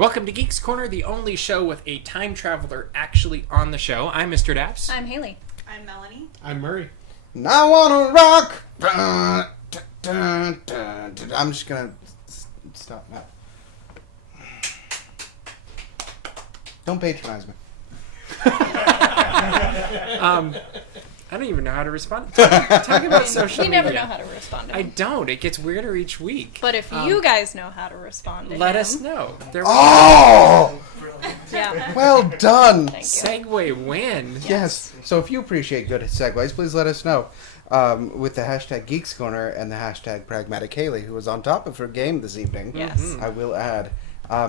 Welcome to Geeks Corner, the only show with a time traveler actually on the show. I'm Mr. Daps. I'm Haley. I'm Melanie. I'm Murray. And I wanna rock. I'm just gonna stop now. Don't patronize me. I don't even know how to respond. Talk about social We media. never know how to respond to I him. don't. It gets weirder each week. But if you guys know how to respond to Let him, us know. There Oh! yeah. Well done. Thank you. Segue win. Yes. So if you appreciate good segues, please let us know with the hashtag Geeks Corner and the hashtag Pragmatic Haley, who was on top of her game this evening. Yes. I will add.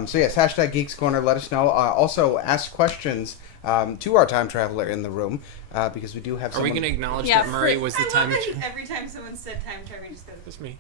So yes, hashtag Geeks Corner. Let us know. Also, ask questions to our time traveler in the room because we do have. Are we Someone... going to acknowledge Yeah, that Murray was the I time? love it. Every time someone said time travel, we just go. Just me.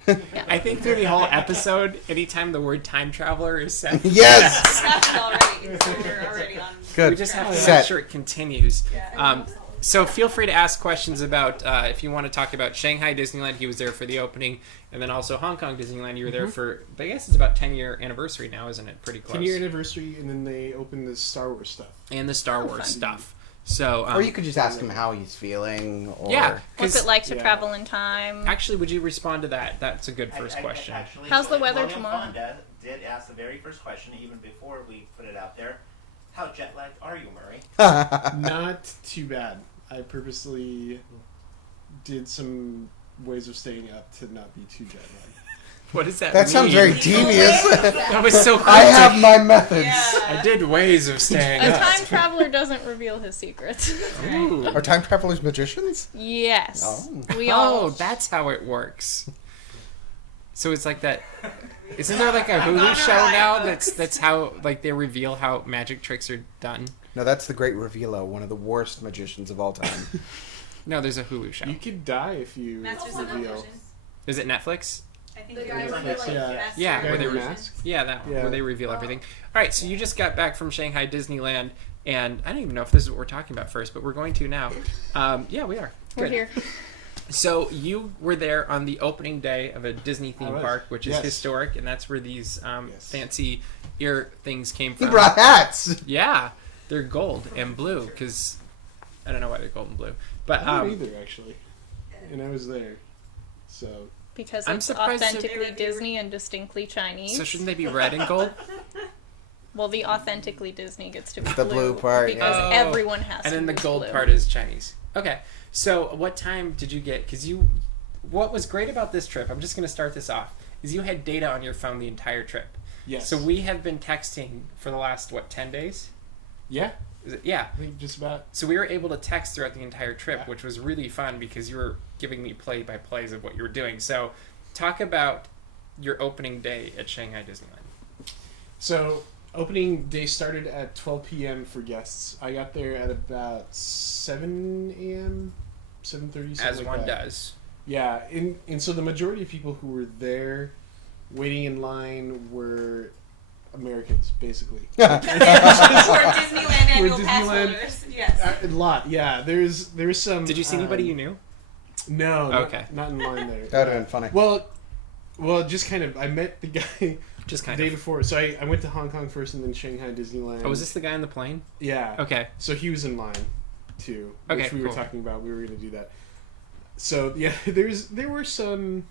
I think through the whole episode, anytime the word time traveler is said, Yes. Started already, so we're already on. Good. we just have to Set. make sure it continues. Yeah. So feel free to ask questions about if you want to talk about Shanghai Disneyland. He was there for the opening, and then also Hong Kong Disneyland. You were there for, I guess it's about 10-year anniversary now, isn't it? Pretty close. 10-year anniversary, and then they opened the Star Wars stuff. And the Star Wars fun. stuff. So, Or you could just ask him how he's feeling. Or... yeah. What's it like to Yeah. travel in time? Actually, would you respond to that? That's a good first question. Actually, How's the weather William tomorrow? Fonda did ask the very first question, even before we put it out there. How jet lagged are you, Murray? Not too bad. I purposely did some ways of staying up to not be too jet lagged. What does that That mean? sounds very devious. That was so cryptic. I have my methods. I did ways of staying A up. time traveler doesn't reveal his secrets. Ooh. Are time travelers magicians? Yes. Oh. We all. Oh, that's how it works. So it's like that. Isn't there like a Hulu show now that's how like they reveal how magic tricks are done? No, that's the Great Revealo, one of the worst magicians of all time. No, there's a Hulu show. You could die if you Masters of reveal. Illusion. Is it Netflix? I think The it guy was with under, the, like, yeah. Masters Yeah, of where they Illusion. mask. Yeah, that Yeah. where they reveal everything. All right, so you just got back from Shanghai Disneyland, and I don't even know if this is what we're talking about first, but we're going to now. Yeah, we are. We're Good. here. So you were there on the opening day of a Disney theme was. park, which is Yes. historic, and that's where these Yes. fancy ear things came He from. brought hats. Yeah, they're gold and blue because I don't know why they're gold and blue, but I don't either, actually. And I was there. So, Because I'm it's surprised that- authentically Disney and distinctly Chinese. so shouldn't they be red and gold? Well, the authentically Disney gets to be The blue part, because yeah. everyone has And to then the use gold blue. part is Chinese. Okay, so what time did you get? Because what was great about this trip, I'm just going to start this off, is you had data on your phone the entire trip. yes. So we have been texting for the last, 10 days? Yeah, Is it? Yeah. I think just about. So we were able to text throughout the entire trip, Yeah. which was really fun because you were giving me play-by-plays of what you were doing. So talk about your opening day at Shanghai Disneyland. So, opening day started at 12 p.m. for guests. I got there at about 7 a.m., 7:30, something As like one that. does. Yeah, and so the majority of people who were there waiting in line were Americans, basically. For Disneyland annual pass Disneyland. holders. Yes. A lot, yeah. There's some. Did you see anybody you knew? No. Okay. Not in line there. That would have been funny. Well, just kind of. I met the guy Just the kind day of. before. So I went to Hong Kong first, and then Shanghai Disneyland. Oh, was this the guy on the plane? Yeah. Okay. So he was in line too, Okay, which we were cool. talking about. We were going to do that. So yeah, there were some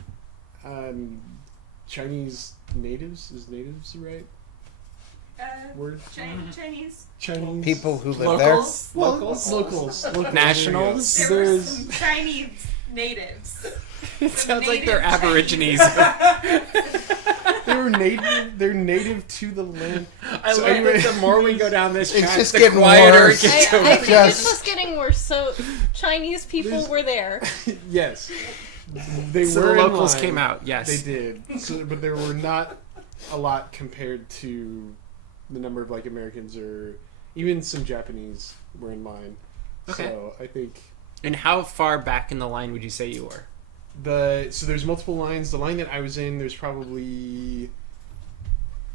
Chinese natives. Is natives the right word? Chinese. Chinese People who live there. Locals? Well, Locals? locals, Nationals? There were There's some Chinese natives. It sounds like they're native Aborigines. they were native. They're native to the land. I So love anyway- that the more we go down this It's track, just the getting quieter worse. it I, gets. I over. think Yes. it's just getting worse. So Chinese people There's- were there. Yes, they So were. the in locals line. came out, yes. They did, but there were not a lot compared to the number of like Americans or even some Japanese were in line. Okay. So I think And how far back in the line would you say you were? so there's multiple lines. The line that I was in, there's probably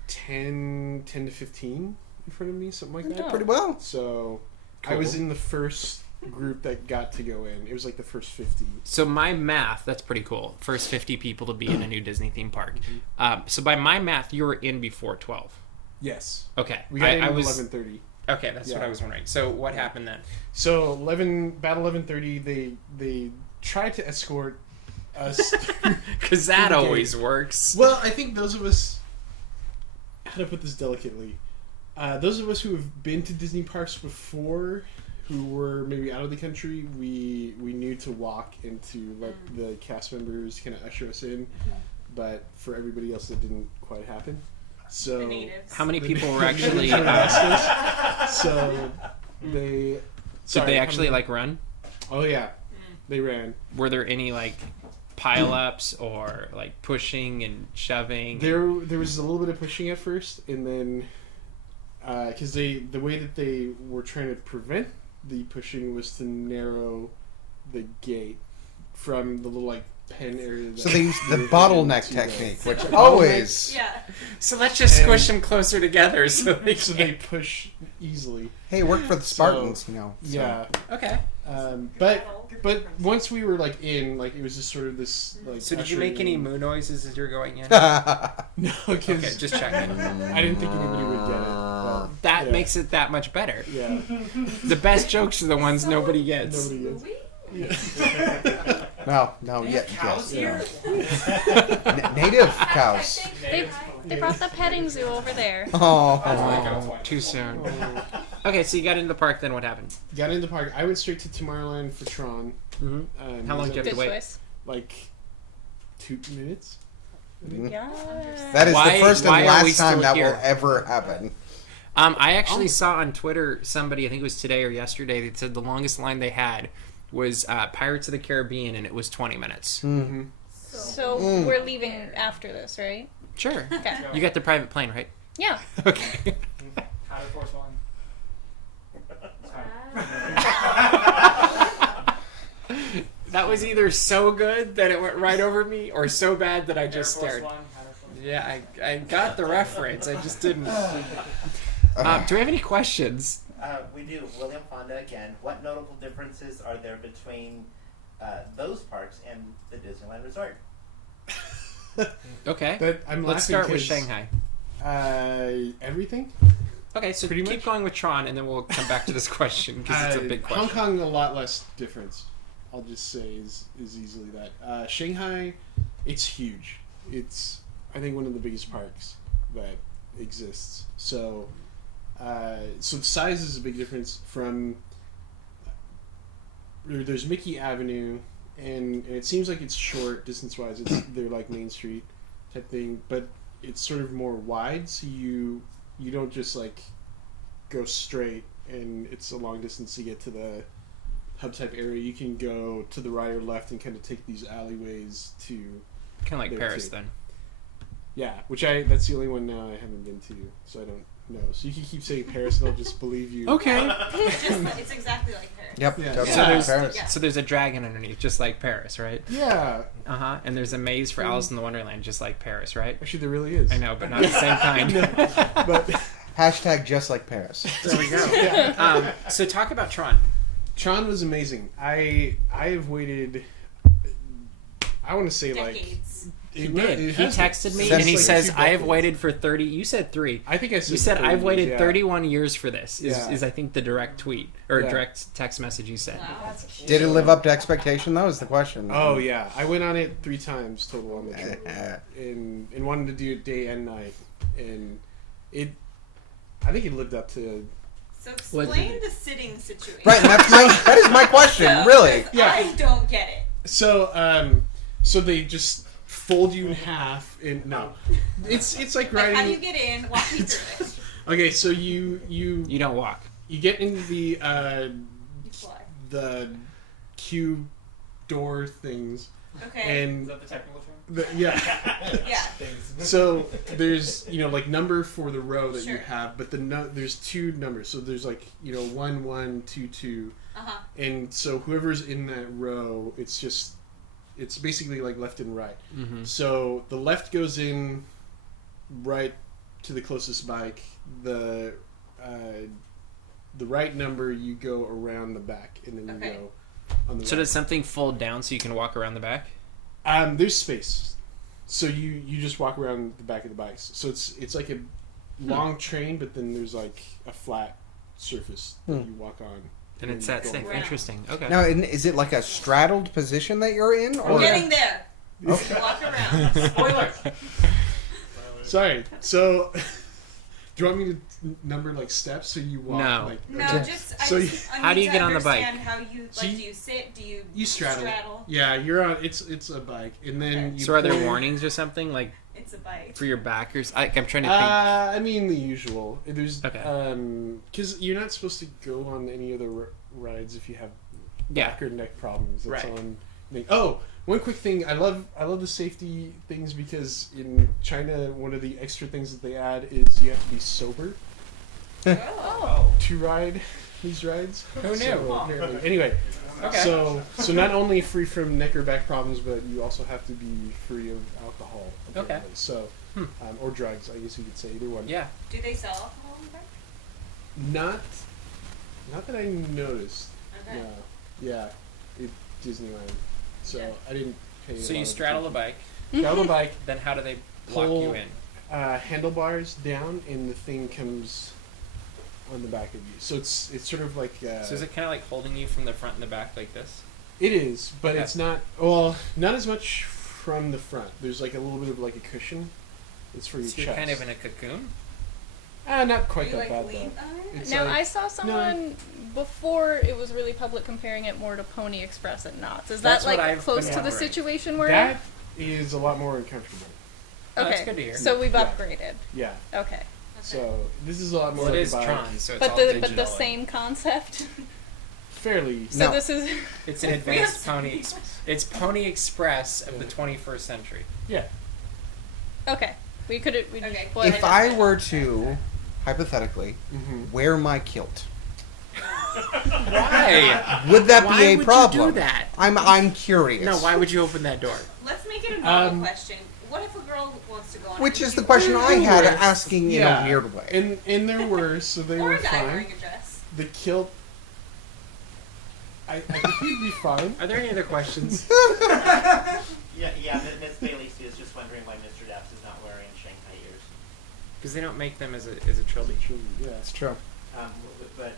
10 to 15 in front of me, something like that. Oh. Pretty well. So I Cool. was in the first group that got to go in. It was like the first 50. So my math, that's pretty cool. First 50 people to be in a new Disney theme park. Mm-hmm. So by my math, you were in before 12. Yes. Okay. We got in I at was 11:30. okay. That's what Yeah. I was wondering. So what happened then? So about 11:30, they tried to escort us. Because that Okay. always works. Well, I think those of us, how to put this delicately, those of us who have been to Disney parks before, who were maybe out of the country, we knew to walk and to let the cast members kind of usher us in. But for everybody else, that didn't quite happen. So The natives. How many people were actually? Natives were us. So they. Did Sorry, they how actually many- like run? Oh yeah, they ran. Were there any like pile-ups or like pushing and shoving? There was a little bit of pushing at first, and then because the way that they were trying to prevent the pushing was to narrow the gate from the little like pen area. That So they used the we were bottleneck heading to technique, the- which the always. Yeah. So let's just And- squish them closer together so they So they push easily. Hey, it worked for the Spartans, you know. So. Yeah, Okay. but once we were like in, like it was just sort of this like. So did you make ushering any in. moo noises as you're going in? No, because Okay, just checking. I didn't think anybody would get it. But, That yeah. makes it that much better. Yeah, The best jokes are the ones nobody gets. nobody gets. Movie? Yeah. No, yet, Cows yes. here? Native cows. They brought the petting zoo over there. Oh. Oh, too soon. Okay, so you got into the park, then what happened? Got into the park. I went straight to Tomorrowland for Tron. Mm-hmm. How long did you have Good to wait? choice. Like 2 minutes. Yeah. That is Why- the first and why are we last time still that here? will ever happen. I actually saw on Twitter somebody, I think it was today or yesterday, that said the longest line they had was Pirates of the Caribbean, and it was 20 minutes. Mm-hmm. So we're leaving after this, right? Sure. Okay. You got the private plane, right? Yeah. Okay. How did Force One? That was either so good that it went right over me, or so bad that I just stared. Yeah, I got the reference. I just didn't. Do we have any questions? We do. William Fonda again. What notable differences are there between those parks and the Disneyland Resort? Okay. But I'm Let's laughing start with 'cause, Shanghai. Everything. Okay, so Pretty keep much. going with Tron, and then we'll come back to this question because it's a big Hong question. Kong, a lot less difference. I'll just say is easily that. Shanghai, it's huge. It's I think one of the biggest parks that exists. So, so the size is a big difference from. There's Mickey Avenue, and it seems like it's short distance wise. They're like Main Street type thing, but it's sort of more wide. So you don't just like go straight, and it's a long distance to get to the hub type area. You can go to the right or left and kind of take these alleyways to Kind of like there Paris, too. then. yeah, that's the only one now I haven't been to, so I don't know. So you can keep saying Paris, and I'll just believe you. Okay. It's exactly like Paris. Yep. Yeah. totally. So there's Paris. Yeah. so there's a dragon underneath, just like Paris, right? Yeah, Uh huh. And there's a maze for Alice in the Wonderland, just like Paris, right? actually there really is. I know, but not the same kind. But Hashtag just like Paris. There we go. yeah. So talk about Tron. Tron was amazing. I have waited. I want to say Decades. He did. He texted me Since and he like says, 2 "I have decades. waited for 30." You said 3. I think I said. You said 30 I've waited yeah. 31 years for this. Yeah. Is I think the direct tweet or Yeah. direct text message you said. Wow. Did it live up to expectation, though, is the question. Oh yeah, I went on it 3 times total on the trip, and wanted to do it day and night, and it. I think it lived up to. So What- explain the sitting situation. Right, and that is my question, So, really. 'cause Yeah. I don't get it. So so they just fold you in half, and no, it's like Like, riding. how do you get in? Walk me through this. Okay, so you You don't walk. get into the You fly. the cube door things, Okay. Is and that the technical term? yeah. yeah. So there's like number for the row that you Sure. have, but there's 2 numbers. So there's like 1 1 2 2, Uh huh. and so whoever's in that row, it's basically like left and right. Mm-hmm. So the left goes in right to the closest bike. The right number you go around the back, and then you Okay. go on the So right. does something fold down so you can walk around the back? There's space, so you just walk around the back of the bikes. So it's like long train, but then there's like a flat surface that you walk on. And it's that safe. around. Interesting. Okay. Now, is it like a straddled position that you're in? Or We're getting there. Okay. Walk around. Spoiler. Sorry. So, do you want me to number like steps so you walk? No. Like, No, okay. just So how do you get on the bike? How you So you- do you sit? Do you you straddle. Yeah, you're on. It's a bike, and then Okay. you. So are there pull- warnings or something like It's a bike. for your backers? I'm trying to think. I mean the usual. There's Okay. because you're not supposed to go on any other rides if you have Yeah. back or neck problems. That's Right. on. Oh, one quick thing. I love the safety things because in China, one of the extra things that they add is you have to be sober Oh. to ride these rides. Who knew? So, apparently. Anyway, Okay. so not only free from neck or back problems, but you also have to be free of alcohol. Okay. Apparently. So, or drugs. I guess you could say either one. Yeah. Do they sell alcohol in the bike? Not that I noticed. Okay. No. Yeah. Disneyland. So Yeah. I didn't pay. So you straddle the bike. Straddle the bike. Then how do they lock you in? Handlebars down, and the thing comes on the back of you. So it's sort of like. So is it kind of like holding you from the front and the back like this? It is, but Okay. it's not. Well, not as much from the front. There's like a little bit of like a cushion. It's for your So you're chest. kind of in a cocoon. Not quite You that like bad lean though. on it? It's Now, like- I saw someone before it was really public comparing it more to Pony Express at Knott's. Is That's that what like I've close been to the wondering. situation where? That is a lot more uncomfortable. Oh, Okay, that's good to hear. so we've Yeah. upgraded. Yeah. Okay, So this is a lot more Well, it like is a bike. Tron, so it's but all the digital. but the same concept. Fairly. So No. this is It's an advanced Pony. It's Pony Express of the 21st century. Yeah. okay. We could we Okay. well, If I were to, hypothetically, Mm-hmm. wear my kilt, Why? would that Why be a would problem? you do that? I'm curious. No. Why would you open that door? Let's make it a normal Um, question. What if a girl wants to go on? Which a is the cute question I had, Yes. asking in a weird way. And there were, so they or were a guy fine. wearing a dress? The kilt. I think he'd be fine. Are there any other questions? Yeah, Miss Bailey is just wondering why Mr. Daps is not wearing Shanghai ears. Because they don't make them as a trilby. Yeah. That's true. But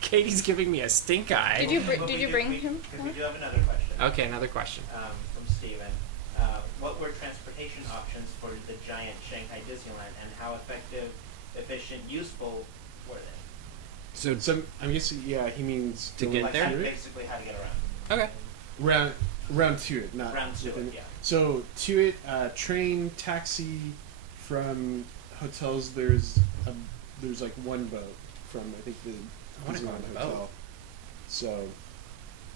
Katie's giving me a stink eye. Did you but did we you do- bring we- him? 'cause we do have another question. Okay, another question. From Steven. What were transportation options for the giant Shanghai Disneyland, and how effective, efficient, useful were they? So So I'm guessing, yeah, he means To going get Like there? to it? basically how to get around. okay. Round to it, not Round to it, within yeah. So to it, train, taxi from hotels. There's like one boat from I think the I wanna go on Disneyland the hotel. boat. So,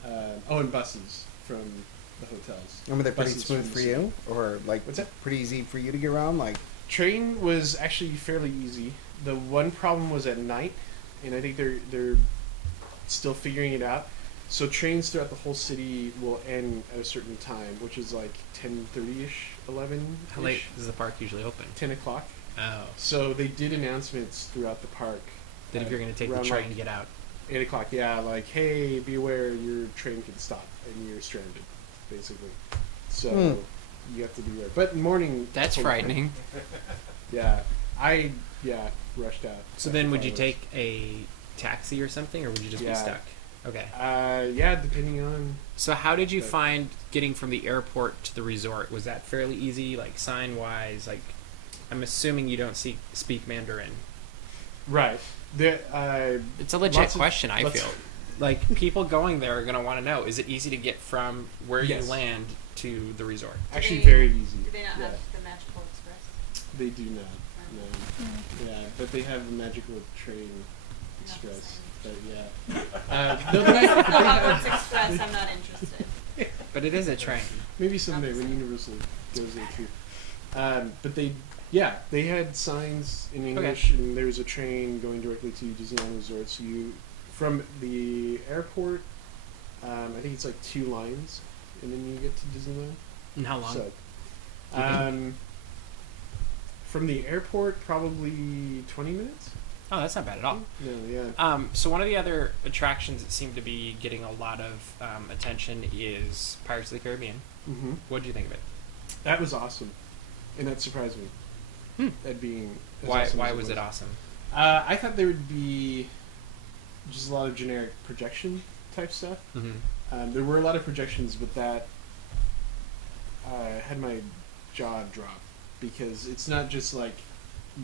and buses from the hotels. And were they pretty Buses smooth from for the you, or like What's that? pretty easy for you to get around? Like, Train was actually fairly easy. The one problem was at night, and I think they're still figuring it out. So trains throughout the whole city will end at a certain time, which is like 10:30ish, 11. How late does the park usually open? 10 o'clock. Oh. So they did announcements throughout the park. That if you're going to take the around, train, like, get out. 8 o'clock, yeah, like, hey, be aware your train can stop and you're stranded, basically. So you have to be aware. But morning. That's totally fine. frightening. Yeah, I rushed out. So then, would you After take a taxi or something, or would you just be Yeah. stuck? Okay. Yeah, depending on. So how did you But- find getting from the airport to the resort? Was that fairly easy, like sign wise? Like, I'm assuming you don't speak Mandarin. Right. There. It's a legit Lots of- question. I lots feel of- like people going there are gonna want to know: is it easy to get from where Yes. you land to the resort? Actually, they- very easy. Do they not yeah. have the Magical Express? They do not. No. Yeah, but they have the magical train Not the express. same. But yeah. No, they, The but they Hogwarts have, Express, I'm not interested. But it is a train. maybe someday when Universal goes there too. But they had signs in English, and there was a train going directly to Disneyland Resort. So you, from the airport, I think it's like 2 lines, and then you get to Disneyland. And how long? So, from the airport, probably 20 minutes. Oh, that's not bad at all. No, yeah. So one of the other attractions that seem to be getting a lot of attention is Pirates of the Caribbean. Mm-hmm. What did you think of it? That was awesome, and that surprised me. That being Why awesome as was it awesome? I thought there would be just a lot of generic projection type stuff. Mm-hmm. There were a lot of projections, but that had my jaw drop because it's not just like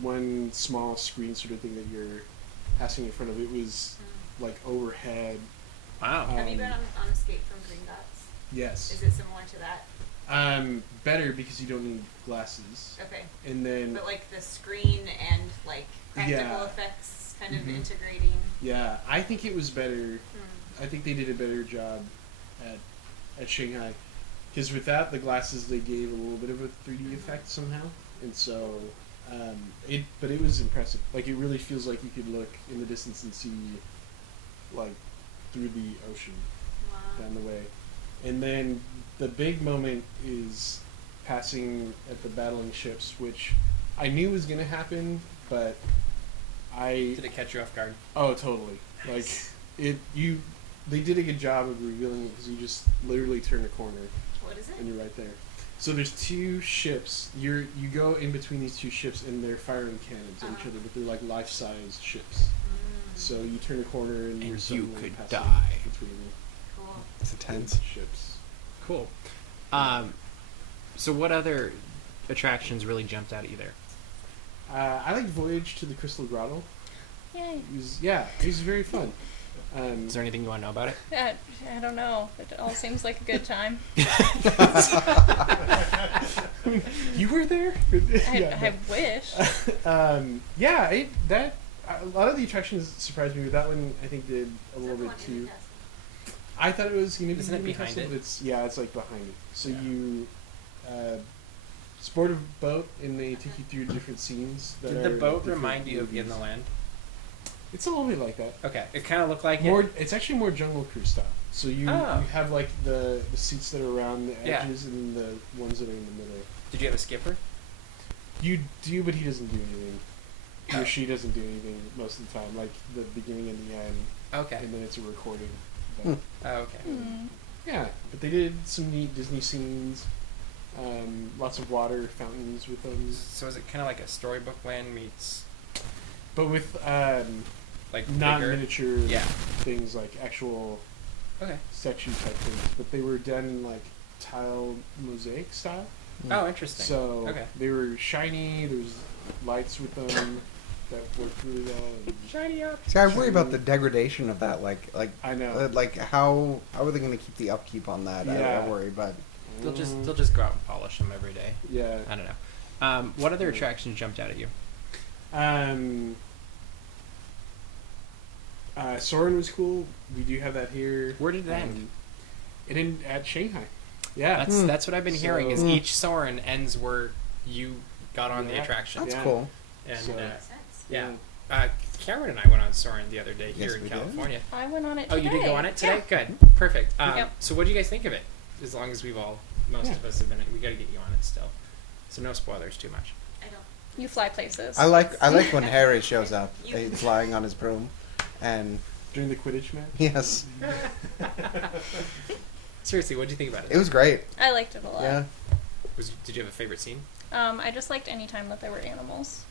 one small screen sort of thing that you're passing in front of. It was like overhead. Wow. Have you been on Escape from Green Dots? Yes. Is it similar to that? Better because you don't need glasses. Okay. And then But like the screen and like practical Yeah. effects kind of Mhm. integrating. yeah, I think it was better. I think they did a better job at Shanghai because without the glasses they gave a little bit of a 3D effect somehow, and so but it was impressive. Like it really feels like you could look in the distance and see like through the ocean Wow. down the way. And then the big moment is passing at the battling ships, which I knew was going to happen, but Did it catch you off guard? oh totally, like they did a good job of revealing it because you just literally turn a corner What is it? and you're right there. So there's two ships. You go in between these two ships and they're firing cannons at each other, but they're like life-sized ships. So you turn a corner and you're you suddenly could passing die. between Cool. It's intense. ships. Cool. So what other attractions really jumped out at you there? I like Voyage to the Crystal Grotto. Yay. It was very fun. Is there anything you want to know about it? I don't know. It all seems like a good time. You were there? I wish. A lot of the attractions surprised me, but that one I think did a little bit too. I thought it was going to be Isn't it behind Newcastle, it? but it's like behind it. So you sport a boat and they take you through different scenes. That Did are the in boat different remind you of movies. In the Land? It's a little bit like that. Okay, it kind of looked like More, it. it's actually more Jungle Cruise style. So you have like the seats that are around the Yeah. edges and then the ones that are in the middle. Did you have a skipper? You do, but he doesn't do anything. He Oh. or she doesn't do anything most of the time, like the beginning and the end, Okay. and then it's a recording. But, Oh, okay. Hmm. yeah, but they did some neat Disney scenes, lots of water fountains with them, So is it kind of like a Storybook Land meets but with like not bigger? miniature Yeah. things, like actual Okay. statue type things, but they were done in like tile mosaic style. Oh, interesting. So Okay. they were shiny. There was lights with them that worked really well. And Shiny up. See, I worry about the degradation of that. Like I know. like how are they going to keep the upkeep on that? Yeah. I worry, but They'll just go out and polish them every day. Yeah. I don't know. What other attractions jumped out at you? Soarin' was cool. We do have that here. Where did it end? It ended at Shanghai. Yeah. That's what I've been hearing. Is So- each Soarin' ends where you got on the Yeah. attraction. that's Yeah. cool. And So- Makes sense. yeah. Cameron and I went on Soarin' the other day here Yes, in we did. California. I went on it Oh, today. you did go on it today? Yeah. Good. Perfect. Yep. So what do you guys think of it? As long as most Yeah. of us have been, we got to get you on it still. So no spoilers too much. I don't. You fly places. I like when Harry shows up, You- flying on his broom, and During the Quidditch match. yes, Seriously, what did you think about it? it was great. I liked it a lot. Yeah, Did you have a favorite scene? I just liked any time that there were animals.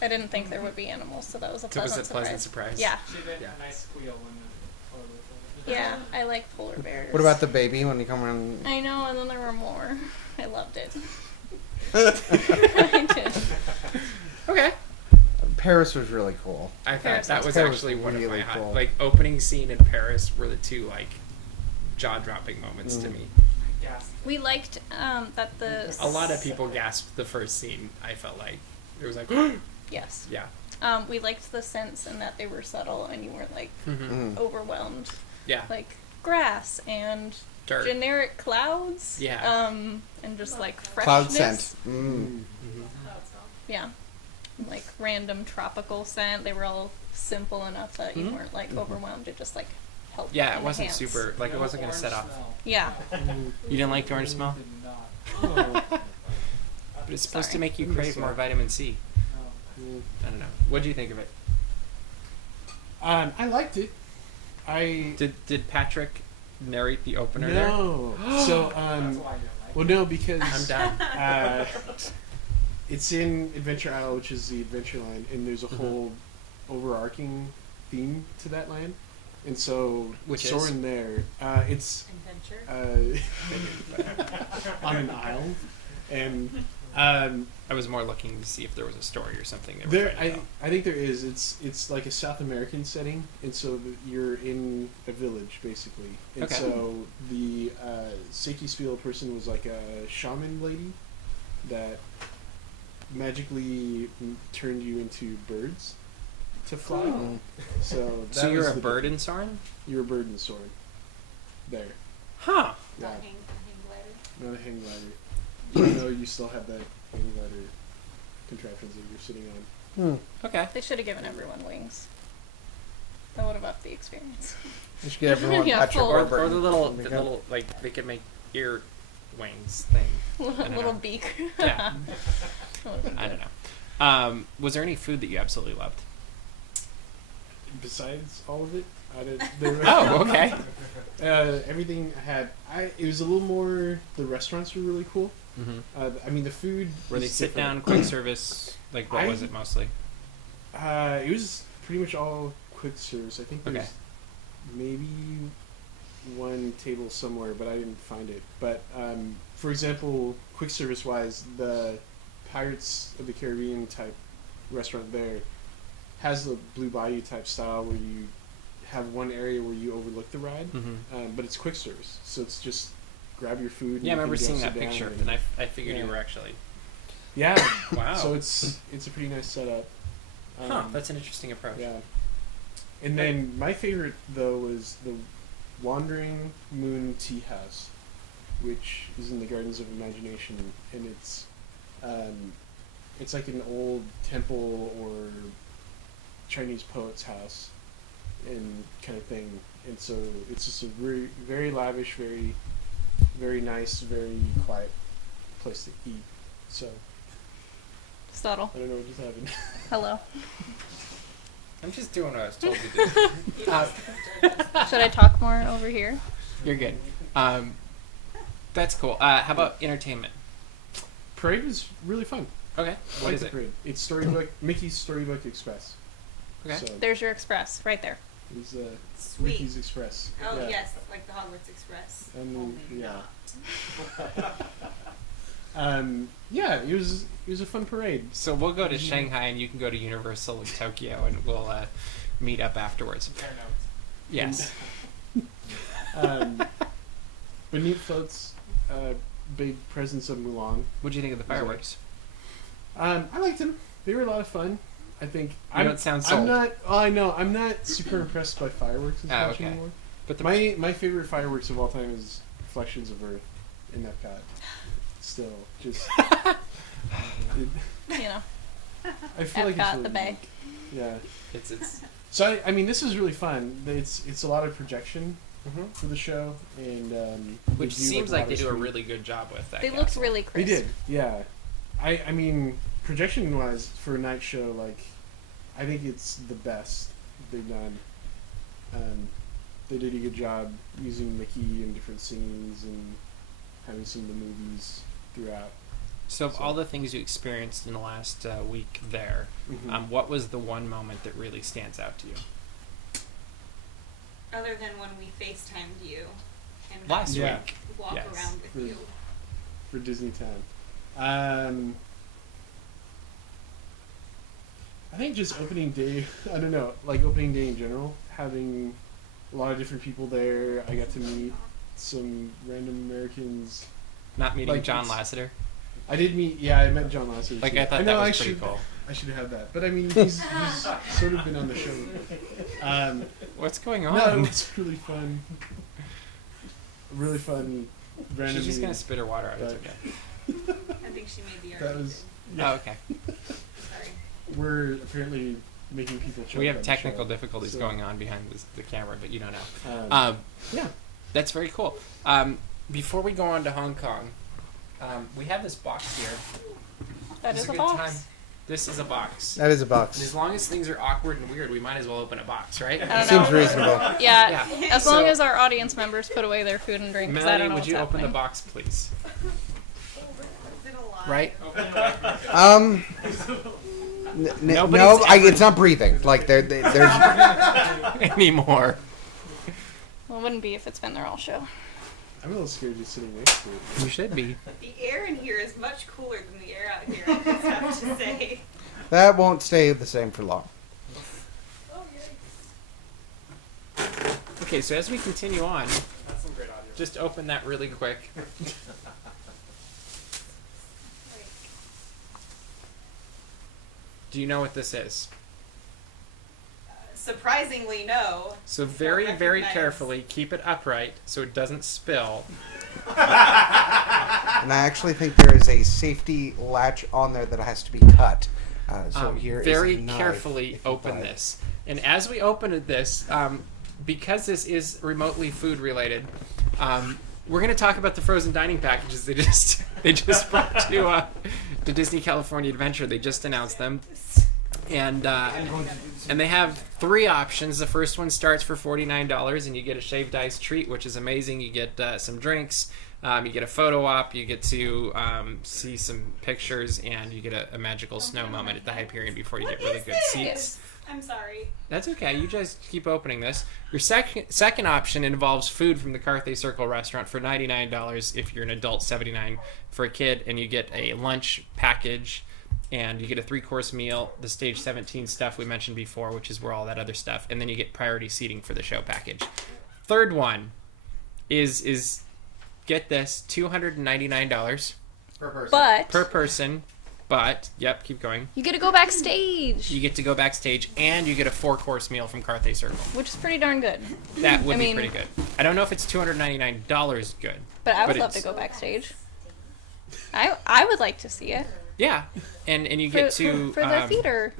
I didn't think there would be animals, so that was a So it was pleasant a pleasant surprise. Yeah. She did Yeah. a nice squeal when the toilet was Yeah, I like polar bears. what about the baby when he come around? I know, and then there were more. I loved it. I did. Okay. Paris was really cool. I thought Paris that was Paris actually was one of my really high, cool. like opening scene in Paris were the two like jaw-dropping moments to me. gasped. We liked that the. A lot of people gasped the first scene. I felt like it was like, Yes. yeah, We liked the sense in that they were subtle and you weren't like mm-hmm. overwhelmed. yeah, Like grass and dirt. generic clouds. Yeah. And just like freshness. Cloud scent. Mm-hmm. Yeah. Like random tropical scent. They were all simple enough that you Mhm. weren't like overwhelmed. It just like helped. Yeah, it wasn't enhance. super like it No wasn't gonna orange set off. smell. Yeah. You didn't like the orange smell, Did not. Oh. but it's supposed to Sorry. make you I crave missed more that. vitamin C. No. I don't know. What do you think of it? I liked it. Did Patrick narrate the opener there? No. So That's why you don't like well, no, because I'm done. It's in Adventure Isle, which is the adventure line, and there's a whole overarching theme to that land. And so, Which is? Soren there, it's Adventure. On an island, and I was more looking to see if there was a story or something. They were there, trying to tell. I think there is. It's like a South American setting, and so you're in a village basically, and Okay. so the Seiki Spiel person was like a shaman lady that magically turned you into birds to fly. Mm. So that So you're was a the bird difference. in Soren? You're a bird in Soren. There, Huh. yeah, Not hang glider. not a hang glider. Even though you still have that hang glider contraptions that you're sitting on. Okay. They should have given everyone wings. That would have upped the experience. You should get everyone Yeah, Patrick full. Or Warburton. the little, There the you go. little, like they could make ear wings thing. don't Little know. beak. Yeah. That would've been I good. don't know. Was there any food that you absolutely loved? Besides all of it, I did. There Oh, okay. Everything had. It was a little more. The restaurants were really cool. Mm-hmm. I mean, the food. Were they is sit down, different. quick service? Like, what was I- it mostly? It was pretty much all quick service. I think there's Okay. maybe one table somewhere, but I didn't find it. But for example, quick service wise, the Pirates of the Caribbean type restaurant there has the Blue Bayou type style where you have one area where you overlook the ride, Mm-hmm. but it's quick service, so it's just grab your food. And Yeah, I you remember can go seeing sit that down picture, and- and I figured you Yeah. were actually. Yeah. Wow. So it's a pretty nice setup. Huh. That's an interesting approach. Yeah. And then my favorite though was the Wandering Moon Tea House, which is in the Gardens of Imagination, and it's like an old temple or Chinese poet's house, and kind of thing. And so it's just a very, very lavish, very, very nice, very quiet place to eat. So Subtle. I don't know what just happened. Hello. I'm just doing what I was told to do. Should I talk more over here? You're good. That's cool. How about entertainment? Parade was really fun. Okay. I What like is the it? parade. It's Storybook Mickey's Storybook Express. Okay. So There's your express right there. it's Sweet. Mickey's Express. Oh yeah. yes, like the Hogwarts Express. And Only yeah. not. Yeah, it was a fun parade. So we'll go to Shanghai, and you can go to Universal in Tokyo, and we'll meet up afterwards. Compare notes. Yes. Beneath floats, big presence of Mulan. What'd you think of the fireworks? I liked them. They were a lot of fun. I think You don't sound sold. I'm not. Oh, I know. I'm not super impressed by fireworks as much okay. anymore. But the My favorite fireworks of all time is Reflections of Earth in Epcot. Still, just You know, I feel like it's Epcot, really the Bay. unique. Yeah. it's So I mean, this is really fun. It's a lot of projection Mhm. for the show, and which they do, seems a like lot they of do a screen- really good job with that. They looked castle. really They crisp. did, yeah. I mean, projection wise for a night show, like I think it's the best they've done. They did a good job using Mickey in different scenes and having some of the movies throughout. So, of So- all the things you experienced in the last week there, Mhm. what was the one moment that really stands out to you? Other than when we FaceTimed you and got Last to Yeah. week. walk yes. around with For- you. For Disney Town. I think just opening day, I don't know, like opening day in general, having a lot of different people there. I got to meet some random Americans. Not meeting Like, John it's- Lasseter. I did meet, yeah, I met John Lasseter. Like too. I thought know, that I was pretty should, cool. I should have had that, but I mean, he's sort of been on the show. What's going No, it on? was really fun. Really fun. Random. She's just gonna meeting. spit her water out. It's But- okay. I think she made the That argument. was. Oh, okay. Sorry. We're apparently making people. choke We have on the technical show, difficulties so, going on behind the camera, but you don't know. Um, Yeah, that's very cool. Before we go on to Hong Kong, we have this box here. That It's is a a good box. time. This is a box. That is a And as box. long as things are awkward and weird, we might as well open a box, right? I don't Seems know. reasonable. Yeah, Yeah. as long So- as our audience members put away their food and drink, 'cause I Melanie, don't know would what's you open happening. the box, please? Is it a lot? right? No, it's not breathing. Like there's Anymore. Well, it wouldn't be if it's been there all show. I'm a little scared of you sitting next to it. You should be. The air in here is much cooler than the air out here, I just have to say. that won't stay the same for long. Okay, so as we continue on, That's some great audio. just open that really quick. Do you know what this is? Surprisingly, no. So Don't very, very recognize. carefully keep it upright so it doesn't spill. And I actually think there is a safety latch on there that has to be cut. So here is Very a knife carefully if you open buy it. this. And as we open this, because this is remotely food related, we're going to talk about the frozen dining packages they just brought to Disney California Adventure. They just announced them. And they have 3 options. The first one starts for $49, and you get a shaved ice treat, which is amazing. You get some drinks, you get a photo op, you get to see some pictures, and you get a magical snow moment at the Hyperion before you get really good seats. I'm sorry. That's okay. You just keep opening this. Your second option involves food from the Carthay Circle restaurant for $99 if you're an adult, $79 for a kid, and you get a lunch package. And you get a 3-course meal, the stage 17 stuff we mentioned before, which is where all that other stuff, and then you get priority seating for the show package. Third one is get this, $299 Per person. But per person. But yep, keep going. you get to go backstage, You get to go backstage, and you get a 4-course meal from Carthay Circle. which is pretty darn good. That would I be mean- pretty good. I don't know if it's $299 good. But I would But love to it's- go backstage. I would like to see it. Yeah, and you get to for the theater.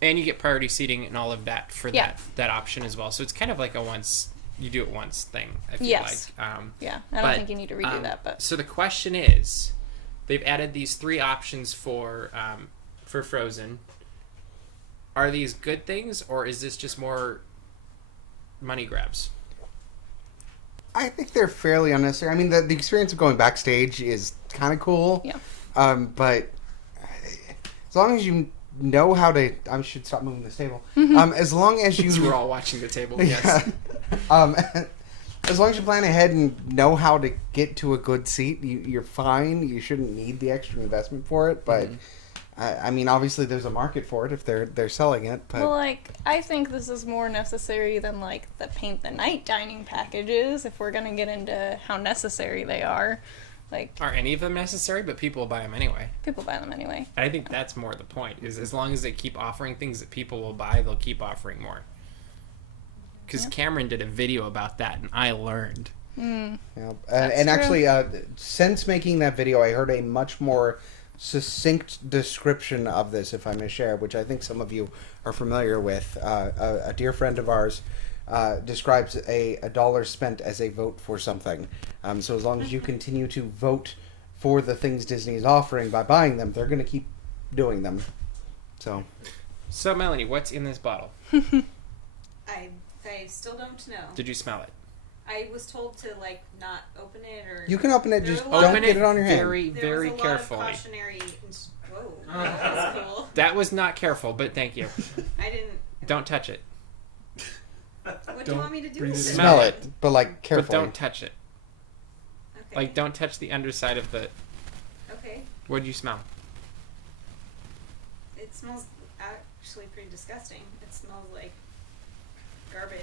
and you get priority seating and all of that for Yeah. that option as well. So it's kind of like a you do it once thing. I feel Yes. like. Yeah, I don't But, think you need to redo that, but So the question is, they've added these 3 options for Frozen. Are these good things, or is this just more money grabs? I think they're fairly unnecessary. I mean, the experience of going backstage is kind of cool. Yeah. But as long as you know how to, I should stop moving this table. As long as you, We're all watching the table. Yes. as long as you plan ahead and know how to get to a good seat, you're fine. You shouldn't need the extra investment for it. But I mean, obviously, there's a market for it if they're selling it. But well, like I think this is more necessary than like the paint the night dining packages. If we're gonna get into how necessary they are, like Are any of them necessary? But people will buy them anyway. people buy them anyway. I think that's more the point. Is as long as they keep offering things that people will buy, they'll keep offering more. Because Yeah. Cameron did a video about that, and I learned. yeah. That's And true. actually, since making that video, I heard a much more succinct description of this, if I may share, which I think some of you are familiar with. A dear friend of ours describes a dollar spent as a vote for something. So as long as you continue to vote for the things Disney is offering by buying them, they're going to keep doing them. So So, Melanie, what's in this bottle? I still don't know. Did you smell it? I was told to like not open it or. you can open it, There's just a lot- don't Open get it on your hand. very, There very was a carefully. lot of cautionary. Whoa, that was cool. That was not careful, but thank you. I didn't. Don't touch it. What do you want me to do breathe with it it? in. Smell it, but like carefully. But don't touch it. Okay. Like, don't touch the underside of the... Okay. What did you smell? It smells actually pretty disgusting. It smells like garbage.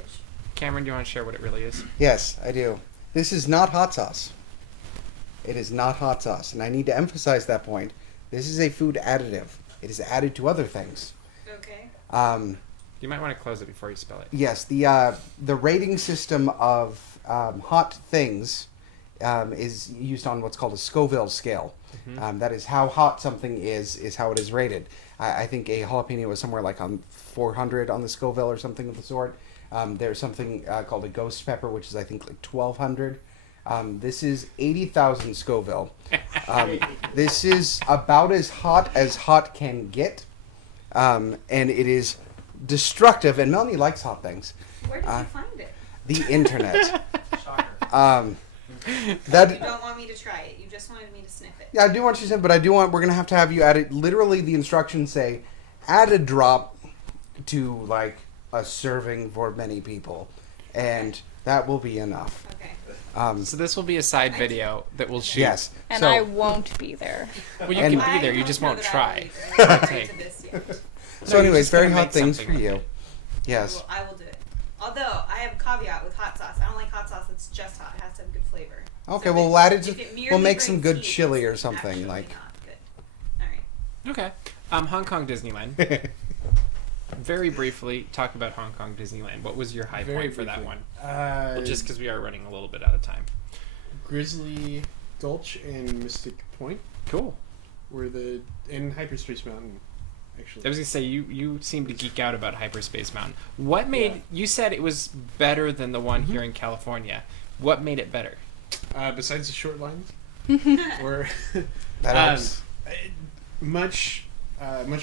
Cameron, do you want to share what it really is? Yes, I do. This is not hot sauce. It is not hot sauce, and I need to emphasize that point. This is a food additive. It is added to other things. Okay. You might want to close it before you spell it. Yes, the rating system of hot things is used on what's called a Scoville scale. That is how hot something is how it is rated. I think a jalapeno was somewhere like on 400 on the Scoville or something of the sort. There's something called a ghost pepper, which is I think like 1200. This is 80,000 Scoville. This is about as hot can get, and it is destructive. And Melanie likes hot things. Where did you find it? The internet. Shocker. You That don't want me to try it. You just wanted me to sniff it. yeah, I do want you to, but I do want. We're gonna have you add it. Literally, the instructions say, add a drop to like a serving for many people, and that will be enough. Okay. So this will be a side video that we'll shoot. Yes. And so, I won't be there. Well, you And- can be there. You I just don't won't know that try. I will either. I haven't Okay. agreed to this yet. so No, you're anyways, just gonna very hot make things for something you. with Yes. I will do it. Although I have a caveat with hot sauce. I don't like hot sauce that's just hot. It has to have good flavor. Okay, So if well, it- we'll add it. if To, it we'll merely make some brings good heat, chili or it's something actually like. not good. All right. Okay. Hong Kong Disneyland. Very briefly, talk about Hong Kong Disneyland. What was your high Very point for that briefly. one? Uh, Just because we are running a little bit out of time. Grizzly Gulch and Mystic Point Cool. were and Hyperspace Mountain, actually. I was gonna say you seem to geek out about Hyperspace Mountain. What made Yeah. you said it was better than the one Mm-hmm. here in California? What made it better? Besides the short lines, or That helps. much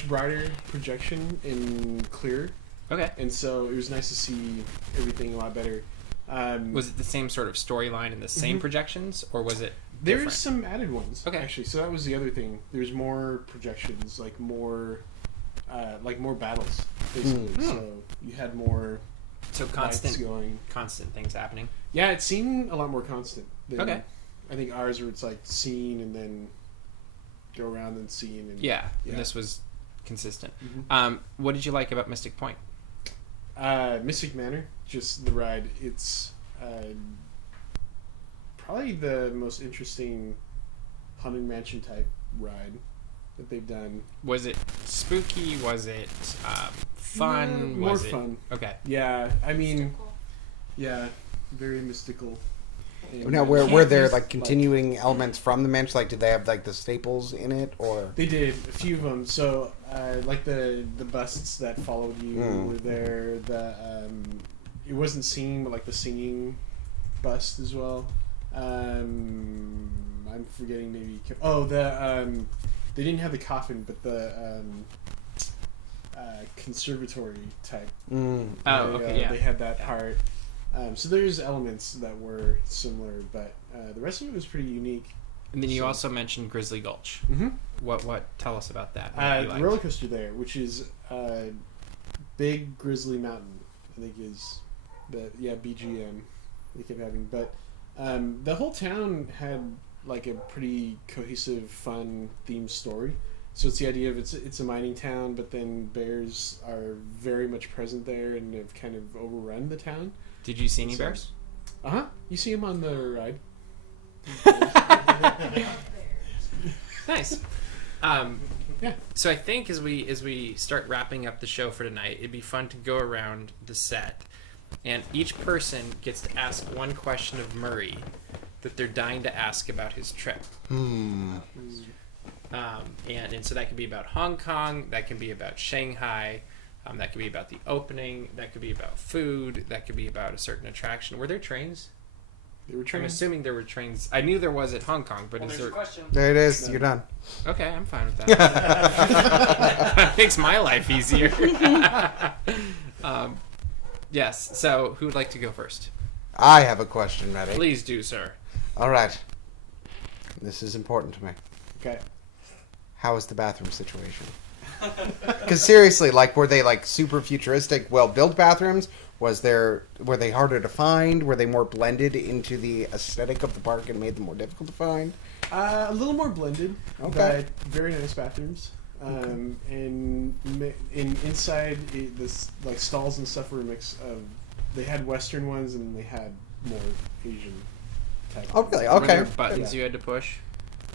brighter projection and clearer, Okay. and so it was nice to see everything a lot better. Was it the same sort of storyline and the same Mhm. projections, or was it There's different? some added ones, Okay. actually. So that was the other thing. There's more projections, like more battles, basically. Hmm. So you had more So lights constant going. things happening. Yeah, it seemed a lot more constant. Than, Okay. I think ours where it's like scene and then go around and scene. And, Yeah, Yeah. and this was consistent. Mhm. What did you like about Mystic Point? Mystic Manor, just the ride. It's probably the most interesting Haunted Mansion type ride that they've done. Was it spooky? Was it fun? More was it fun. Okay. Yeah, I mean, Mystical. yeah, very mystical. And, Now, were can't there use, like continuing elements from the mansion? Like, did they have like the staples in it, or? They did a few of them. So, like the busts that followed you were there. It wasn't singing, but like the singing bust as well. I'm forgetting maybe. They didn't have the coffin, but the conservatory type. Mm. Oh, okay, yeah. They had that Yeah. part. So there's elements that were similar, but the rest of it was pretty unique. And then you So- also mentioned Grizzly Gulch. Mm-hmm. What? Tell us about that. What you The liked? roller coaster there, which is Big Grizzly Mountain, I think is BGM they kept having. But the whole town had like a pretty cohesive, fun themed story. So it's the idea of it's a mining town, but then bears are very much present there and have kind of overrun the town. Did you see any So- bears? You see them on the ride. Nice. Yeah. So I think as we start wrapping up the show for tonight, it'd be fun to go around the set, and each person gets to ask one question of Murray that they're dying to ask about his trip. And so that could be about Hong Kong, that can be about Shanghai, that could be about the opening, that could be about food, that could be about a certain attraction. Were there trains? They were I'm trying. assuming there were trains. I knew there was at Hong Kong, but Well, is there's there? a question. There it is. You're done. Okay, I'm fine with that. That makes my life easier. Yes. So, who would like to go first? I have a question ready. Please do, sir. All right. This is important to me. Okay. How is the bathroom situation? Because seriously, like, were they like super futuristic, well-built bathrooms? Were they harder to find? Were they more blended into the aesthetic of the park and made them more difficult to find? A little more blended, Okay. but very nice bathrooms. And inside this like stalls and stuff were a mix of. They had Western ones and they had more Asian type. Oh, ones. really? Were there Okay. buttons you had to push?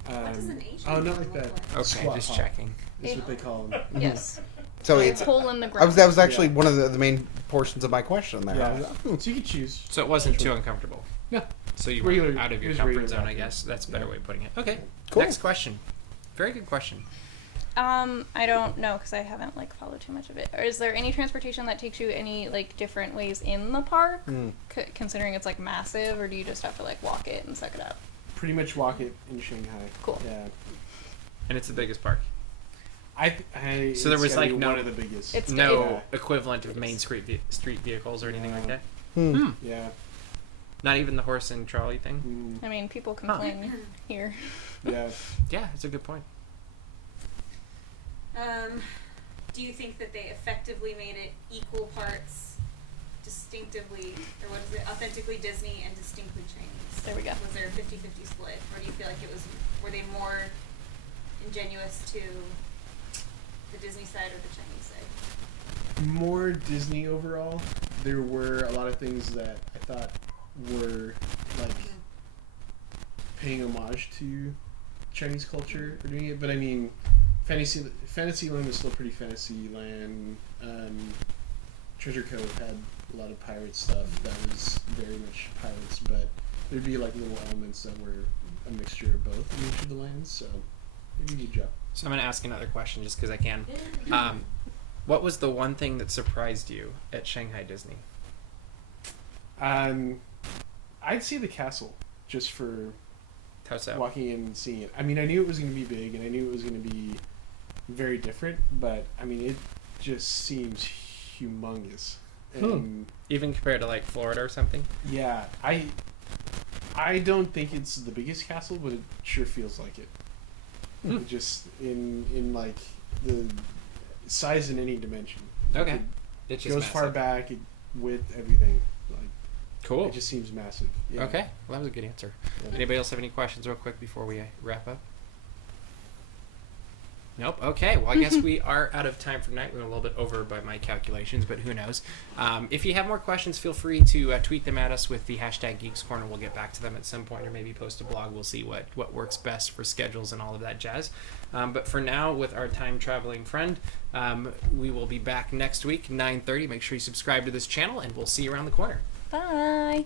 What does an Asian Oh, not one like look that. like? Okay, Squat just hop checking. is what they call them. Yes. So A it's hole in the ground. that was actually Yeah. one of the main portions of my question there. I was Yeah. like, So you could choose. So it wasn't too uncomfortable. No. So you Regular- were out of it your was comfort regular zone, I bathroom. guess. That's a better way of putting it. Okay. Cool. Next question. Very good question. I don't know because I haven't like followed too much of it. Or is there any transportation that takes you any like different ways in the park, considering it's like massive, or do you just have to like walk it and suck it up? Pretty much walk it in Shanghai. Cool. Yeah. And it's the biggest park. So there was, gotta be like, no- one of the biggest. It's No Yeah. equivalent of main street vehicles or anything like that. Hmm. Yeah. Not even the horse and trolley thing? I mean, people complain here. Yeah. Yeah, it's a good point. Do you think that they effectively made it equal parts, distinctively, or what is it, authentically Disney and distinctly Chinese? There we go. Was there a 50-50 split, or do you feel like were they more ingenuous to the Disney side or the Chinese side? More Disney overall. There were a lot of things that I thought were like paying homage to Chinese culture or doing it, but I mean, Fantasyland was still pretty Fantasyland. Treasure Cove had a lot of pirate stuff that was very much pirates, but there'd be like little elements that were a mixture of both in each of the lands. So they did a good job. So I'm going to ask another question just because I can. What was the one thing that surprised you at Shanghai Disney? I'd say the castle, just for How so? walking in and seeing it. I mean, I knew it was going to be big, and I knew it was going to be very different, but I mean, it just seems humongous. And Even compared to like Florida or something? yeah, I don't think it's the biggest castle, but it sure feels like it. It just in like the size in any dimension. Okay. It It's just goes massive. far back, width, everything. Like Cool. it just seems massive. Yeah. Okay. Well, that was a good answer. Yeah. Anybody else have any questions real quick before we wrap up? Nope. Okay. Well, I guess we are out of time for tonight. We're a little bit over by my calculations, but who knows? If you have more questions, feel free to tweet them at us with the hashtag Geeks Corner. We'll get back to them at some point, or maybe post a blog. We'll see what works best for schedules and all of that jazz. But for now, with our time traveling friend, we will be back next week, 9:30. Make sure you subscribe to this channel, and we'll see you around the corner. Bye.